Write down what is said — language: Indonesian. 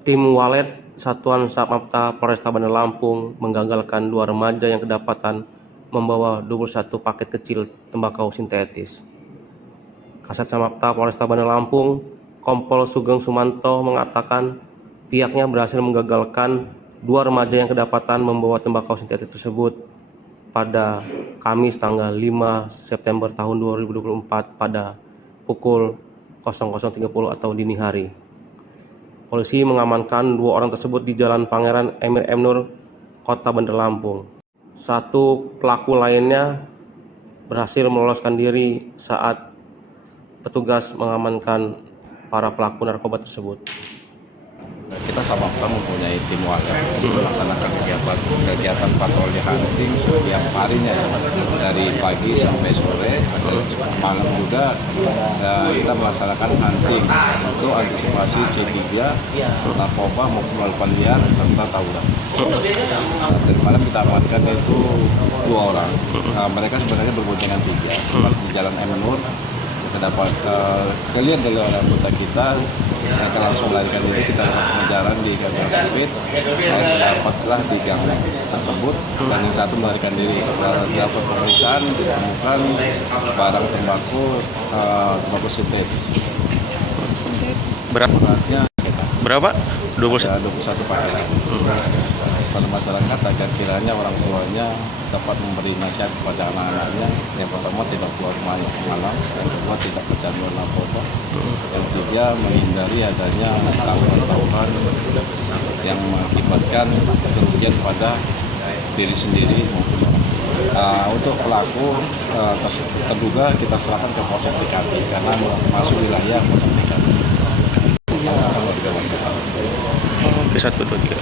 Tim Walet Satuan Samapta Polresta Bandar Lampung menggagalkan 2 remaja yang kedapatan membawa 21 paket kecil tembakau sintetis. Kasat Samapta Polresta Bandar Lampung, Kompol Sugeng Sumanto mengatakan pihaknya berhasil menggagalkan 2 remaja yang kedapatan membawa tembakau sintetis tersebut pada Kamis tanggal 5 September tahun 2024 pada pukul 00.30 atau dini hari. Polisi mengamankan 2 orang tersebut di Jalan Pangeran Emir M. Nur, Kota Bandar Lampung. 1 pelaku lainnya berhasil meloloskan diri saat petugas mengamankan para pelaku narkoba tersebut. Kita sama-sama mempunyai tim walet untuk melaksanakan kegiatan patroli hunting setiap harinya ya, dari pagi sampai sore, malam juga kita melaksanakan hunting untuk antisipasi C3, narkoba maupun melakukan liar serta tawuran. Dari malam kita amankan itu 2 orang. Mereka sebenarnya berboncengan 3, pas di Jalan M. Nur. Terdapat kalian dari orang anggota kita, mereka langsung melarikan diri. Kita lakukan pengejaran di gang sempit, dapatlah di gang tersebut, dan yang satu melarikan diri. Dapat pemeriksaan ditemukan barang tembakau sintetis. Berapa? 21 paket. Pada masyarakat agar kiranya orang tuanya dapat memberi nasihat kepada anak-anaknya. Yang pertama, tidak keluar malam. Yang kedua, tidak kecanduan narkoba. Yang ketiga, menghindari adanya tawuran yang mengakibatkan kerugian pada diri sendiri maupun orang tua. Untuk pelaku terduga kita serahkan ke Polsek TKP karena masuk wilayah Polsek TKP. Oke, 1, 2, 3.